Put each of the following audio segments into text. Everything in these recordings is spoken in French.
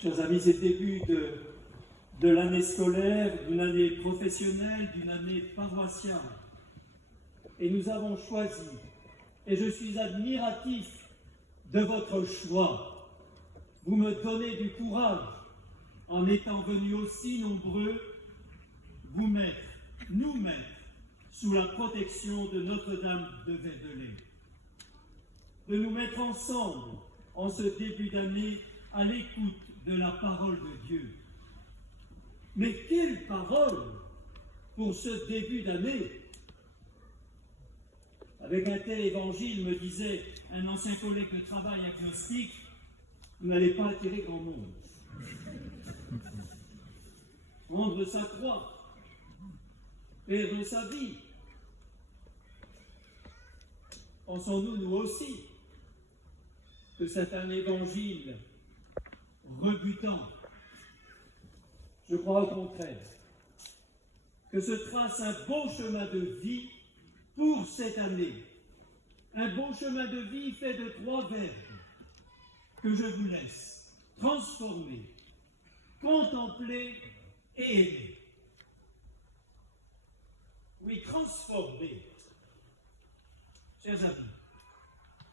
Chers amis, c'est le début de l'année scolaire, d'une année professionnelle, d'une année paroissiale. Et nous avons choisi, et je suis admiratif de votre choix. Vous me donnez du courage, en étant venus aussi nombreux, vous mettre, nous mettre, sous la protection de Notre-Dame de Vézelay. De nous mettre ensemble, en ce début d'année, à l'écoute de la parole de Dieu. Mais quelle parole pour ce début d'année! Avec un tel évangile, me disait un ancien collègue de travail agnostique, vous n'allez pas attirer grand monde. Prendre sa croix, perdre sa vie. Pensons-nous, nous aussi, que c'est un évangile rebutant? Je crois au contraire que se trace un beau chemin de vie pour cette année. Un beau chemin de vie fait de 3 verbes que je vous laisse transformer, contempler et aimer. Oui, transformer. Chers amis,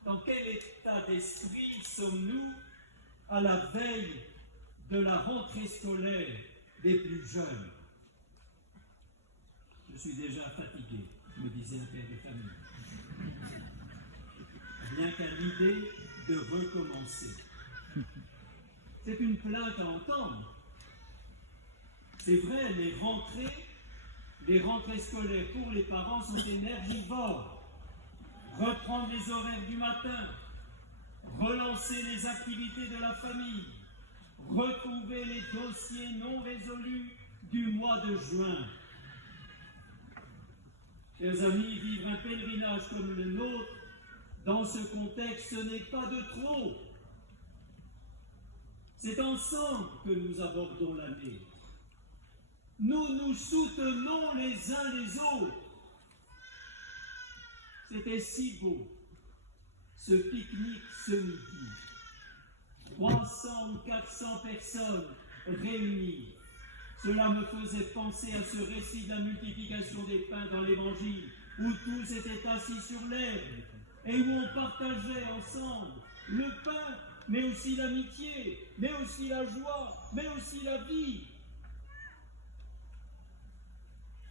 dans quel état d'esprit sommes-nous à la veille de la rentrée scolaire des plus jeunes? Je suis déjà fatigué, me disait un père de famille. Rien qu'à l'idée de recommencer. C'est une plainte à entendre. C'est vrai, les rentrées scolaires pour les parents sont énergivores. Reprendre les horaires du matin, relancer les activités de la famille, retrouver les dossiers non résolus du mois de juin. Chers amis, vivre un pèlerinage comme le nôtre, dans ce contexte, ce n'est pas de trop. C'est ensemble que nous abordons l'année. Nous nous soutenons les uns les autres. C'était si beau, ce pique-nique ce midi. 300 ou 400 personnes réunies. Cela me faisait penser à ce récit de la multiplication des pains dans l'Évangile, où tous étaient assis sur l'herbe et où on partageait ensemble le pain, mais aussi l'amitié, mais aussi la joie, mais aussi la vie.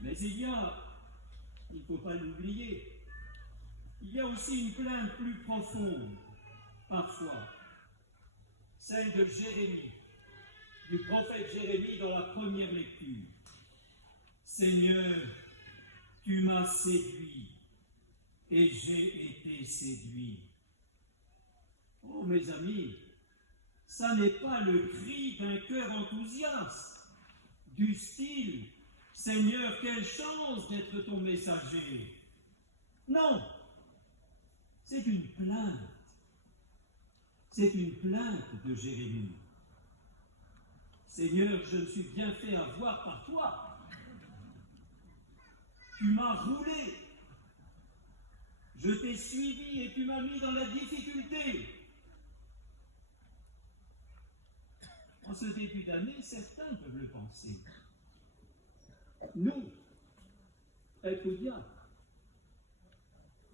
Mais il ne faut pas l'oublier, il y a aussi une plainte plus profonde, parfois, celle de Jérémie, du prophète Jérémie dans la première lecture. Seigneur, tu m'as séduit et j'ai été séduit. Oh mes amis, ça n'est pas le cri d'un cœur enthousiaste, du style « Seigneur, quelle chance d'être ton messager !» Non, c'est une plainte. C'est une plainte de Jérémie. Seigneur, je me suis bien fait avoir par toi. Tu m'as roulé. Je t'ai suivi et tu m'as mis dans la difficulté. En ce début d'année, certains peuvent le penser. Nous, Étudiants,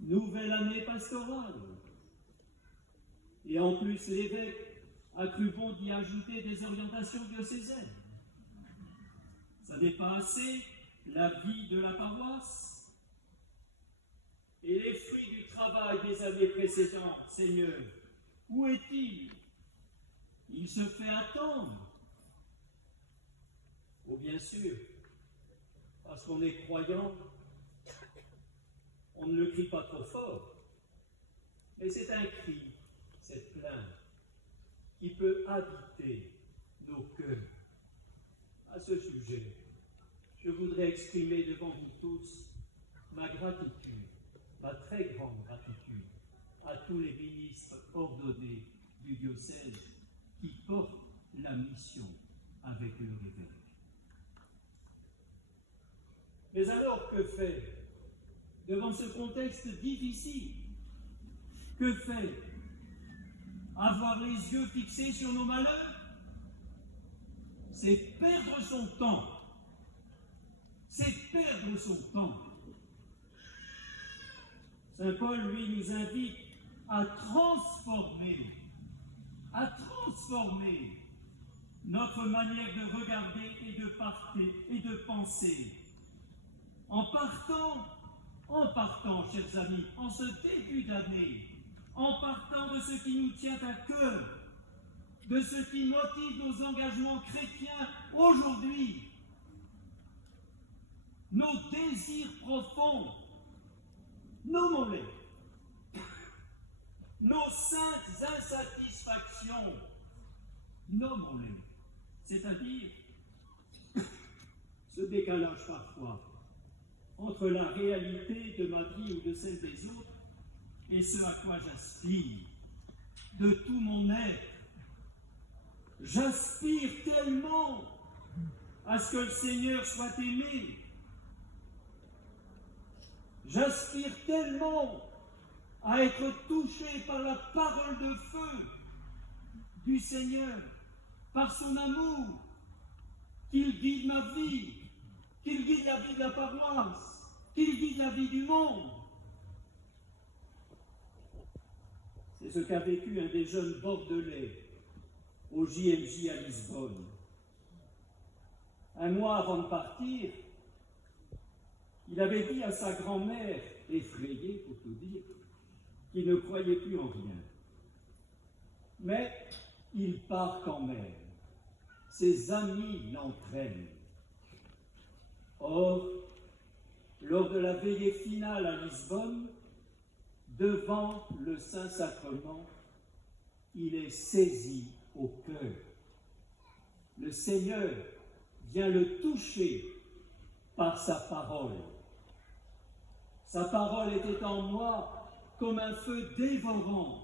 nouvelle année pastorale. Et en plus, l'évêque a cru bon d'y ajouter des orientations diocésaines. Ça n'est pas assez, la vie de la paroisse et les fruits du travail des années précédentes. Seigneur, où est-il? Il se fait attendre. Oh, bien sûr, parce qu'on est croyant, on ne le crie pas trop fort, mais c'est un cri, cette plainte, qui peut habiter nos cœurs. À ce sujet, je voudrais exprimer devant vous tous ma gratitude, ma très grande gratitude à tous les ministres ordonnés du diocèse qui portent la mission avec leur évêque. Mais alors, que faire devant ce contexte difficile? Que faire? Avoir les yeux fixés sur nos malheurs? c'est perdre son temps. C'est perdre son temps. Saint Paul, lui, nous invite à transformer notre manière de regarder et de penser. En partant, chers amis, en ce début d'année, en partant de ce qui nous tient à cœur, de ce qui motive nos engagements chrétiens aujourd'hui, nos désirs profonds, nommons-les, nos saintes insatisfactions, nommons-les, c'est-à-dire ce décalage parfois entre la réalité de ma vie ou de celle des autres et ce à quoi j'aspire de tout mon être. J'aspire tellement à ce que le Seigneur soit aimé. J'aspire tellement à être touché par la parole de feu du Seigneur, par son amour, qu'il guide ma vie, qu'il guide la vie de la paroisse, qu'il guide la vie du monde. C'est ce qu'a vécu un des jeunes bordelais au JMJ à Lisbonne. Un mois avant de partir, il avait dit à sa grand-mère, effrayée pour tout dire, qu'il ne croyait plus en rien. Mais il part quand même. Ses amis l'entraînent. Or, lors de la veillée finale à Lisbonne, devant le Saint-Sacrement, il est saisi au cœur. Le Seigneur vient le toucher par sa parole. Sa parole était en moi comme un feu dévorant,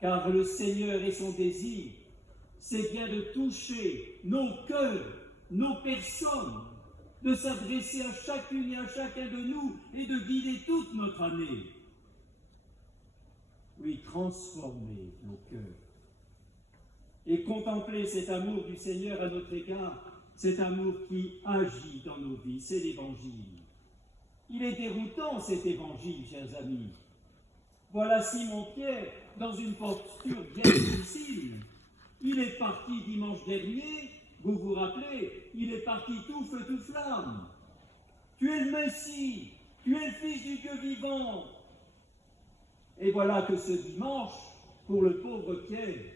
car le Seigneur et son désir, c'est bien de toucher nos cœurs, nos personnes, de s'adresser à chacune et à chacun de nous et de guider toute notre année. Oui, transformer nos cœurs et contempler cet amour du Seigneur à notre égard, cet amour qui agit dans nos vies, c'est l'Évangile. Il est déroutant cet Évangile, chers amis. Voilà Simon-Pierre dans une posture bien difficile. Il est parti dimanche dernier, vous vous rappelez, il est parti tout feu, tout flamme. Tu es le Messie, tu es le Fils du Dieu vivant. Et voilà que ce dimanche, pour le pauvre Pierre,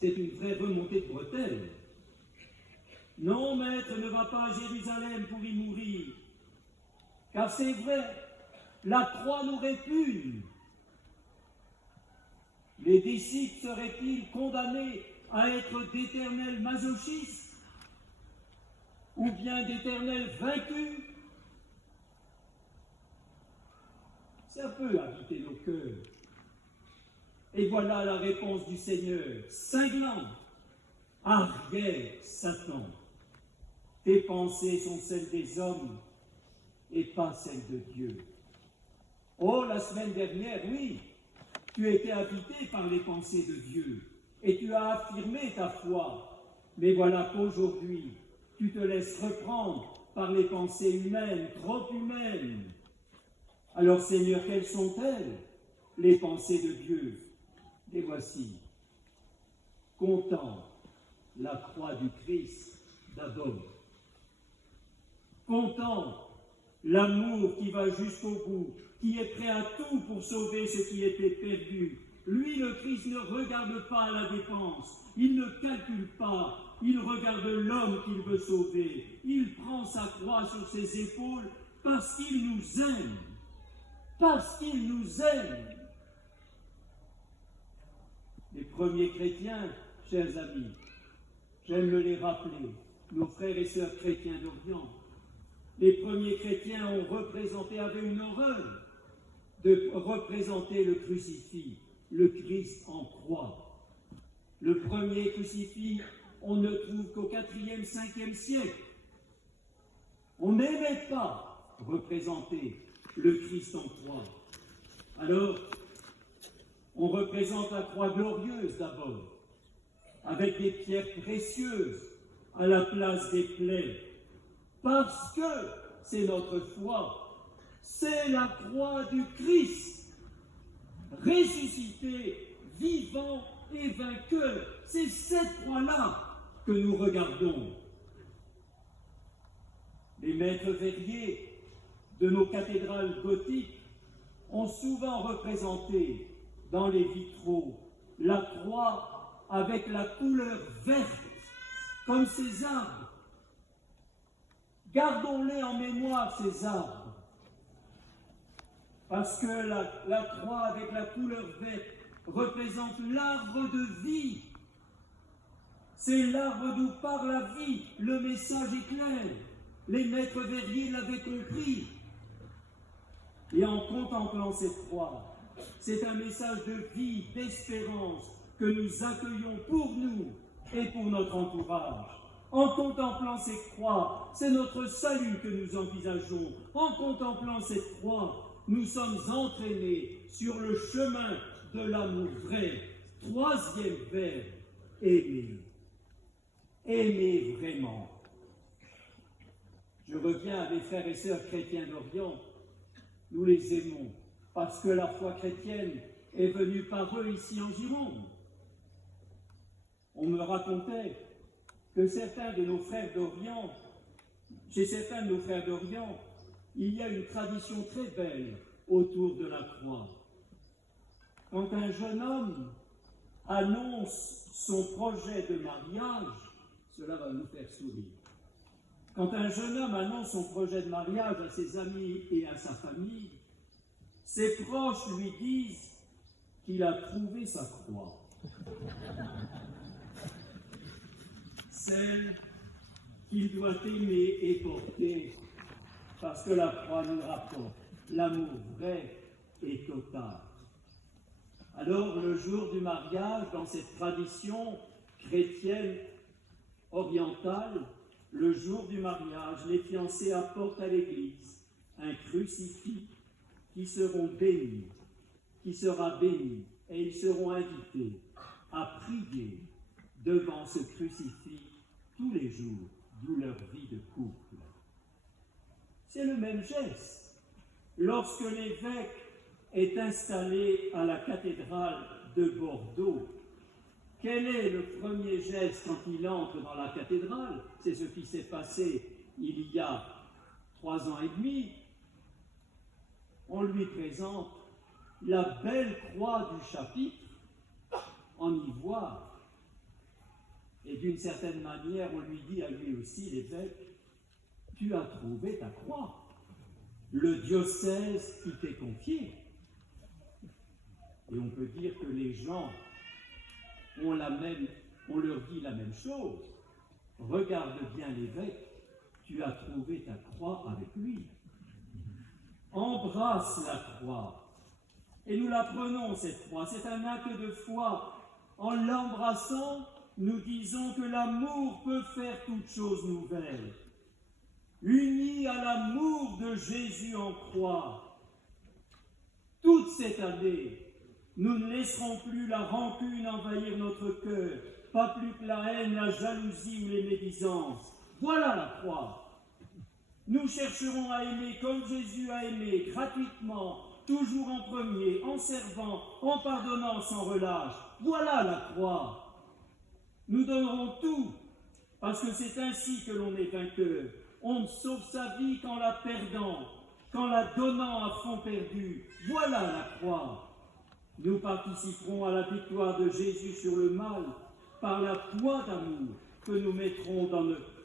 c'est une vraie remontée de bretelles. Non, maître ne va pas à Jérusalem pour y mourir. Car c'est vrai, la croix nous répugne. Les disciples seraient-ils condamnés à être d'éternels masochistes ou bien d'éternels vaincus? Ça peut habiter nos cœurs. Et voilà la réponse du Seigneur, cinglant. Arrière, Satan. Tes pensées sont celles des hommes et pas celles de Dieu. Oh, la semaine dernière, oui, tu étais habité par les pensées de Dieu et tu as affirmé ta foi. Mais voilà qu'aujourd'hui, tu te laisses reprendre par les pensées humaines, trop humaines. Alors, Seigneur, quelles sont-elles, les pensées de Dieu? Les voici. Contemple la croix du Christ d'abord. Contemple l'amour qui va jusqu'au bout, qui est prêt à tout pour sauver ce qui était perdu. Lui, le Christ, ne regarde pas la dépense, il ne calcule pas, il regarde l'homme qu'il veut sauver. Il prend sa croix sur ses épaules parce qu'il nous aime. Parce qu'il nous aime. Les premiers chrétiens, chers amis, j'aime me les rappeler, nos frères et sœurs chrétiens d'Orient, les premiers chrétiens avaient une horreur de représenter le crucifix, le Christ en croix. Le premier crucifix, on ne trouve qu'au 4e, 5e siècle. On n'aimait pas représenter le Christ en croix. Alors, on représente la croix glorieuse d'abord, avec des pierres précieuses à la place des plaies, parce que c'est notre foi, c'est la croix du Christ, ressuscité, vivant et vainqueur. C'est cette croix-là que nous regardons. Les maîtres verriers de nos cathédrales gothiques ont souvent représenté dans les vitraux la croix avec la couleur verte, comme ces arbres. Gardons-les en mémoire, ces arbres, parce que la croix avec la couleur verte représente l'arbre de vie. C'est l'arbre d'où part la vie. Le message est clair. Les maîtres verriers l'avaient compris. Et en contemplant cette croix, c'est un message de vie, d'espérance que nous accueillons pour nous et pour notre entourage. En contemplant cette croix, c'est notre salut que nous envisageons. En contemplant cette croix, nous sommes entraînés sur le chemin de l'amour vrai. Troisième verbe, aimer. Aimer vraiment. Je reviens à mes frères et sœurs chrétiens d'Orient. Nous les aimons parce que la foi chrétienne est venue par eux ici en Gironde. On me racontait que certains de nos frères d'Orient, chez certains de nos frères d'Orient, il y a une tradition très belle autour de la croix. Quand un jeune homme annonce son projet de mariage, cela va nous faire sourire. Quand un jeune homme annonce son projet de mariage à ses amis et à sa famille, ses proches lui disent qu'il a trouvé sa croix. Celle qu'il doit aimer et porter, parce que la croix nous rapporte l'amour vrai et total. Alors, le jour du mariage, dans cette tradition chrétienne orientale, le jour du mariage, les fiancés apportent à l'église un crucifix qui sera béni, et ils seront invités à prier devant ce crucifix tous les jours, d'où leur vie de couple. C'est le même geste. Lorsque l'évêque est installé à la cathédrale de Bordeaux, quel est le premier geste quand il entre dans la cathédrale? C'est ce qui s'est passé il y a 3 ans et demi. On lui présente la belle croix du chapitre en ivoire. Et d'une certaine manière, on lui dit à lui aussi, l'évêque, tu as trouvé ta croix, le diocèse qui t'est confié. Et on peut dire que les gens on leur dit la même chose. Regarde bien l'évêque, tu as trouvé ta croix avec lui. Embrasse la croix. Et nous la prenons, cette croix. C'est un acte de foi. En l'embrassant, nous disons que l'amour peut faire toute chose nouvelle. Unis à l'amour de Jésus en croix, toute cette année, nous ne laisserons plus la rancune envahir notre cœur, pas plus que la haine, la jalousie ou les médisances. Voilà la croix. Nous chercherons à aimer comme Jésus a aimé, gratuitement, toujours en premier, en servant, en pardonnant sans relâche. Voilà la croix. Nous donnerons tout, parce que c'est ainsi que l'on est vainqueur. On ne sauve sa vie qu'en la perdant, qu'en la donnant à fond perdu. Voilà la croix. Nous participerons à la victoire de Jésus sur le mal par la foi d'amour que nous mettrons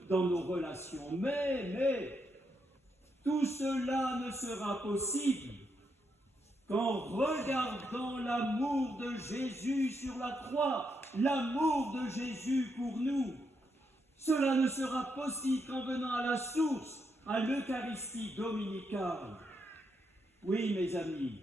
dans nos relations. Mais, tout cela ne sera possible qu'en regardant l'amour de Jésus sur la croix, l'amour de Jésus pour nous. Cela ne sera possible qu'en venant à la source, à l'Eucharistie dominicale. Oui, mes amis,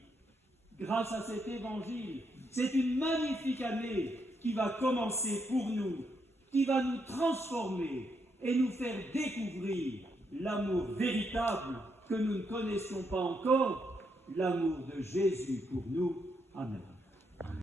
grâce à cet évangile, c'est une magnifique année qui va commencer pour nous, qui va nous transformer et nous faire découvrir l'amour véritable que nous ne connaissions pas encore, l'amour de Jésus pour nous. Amen.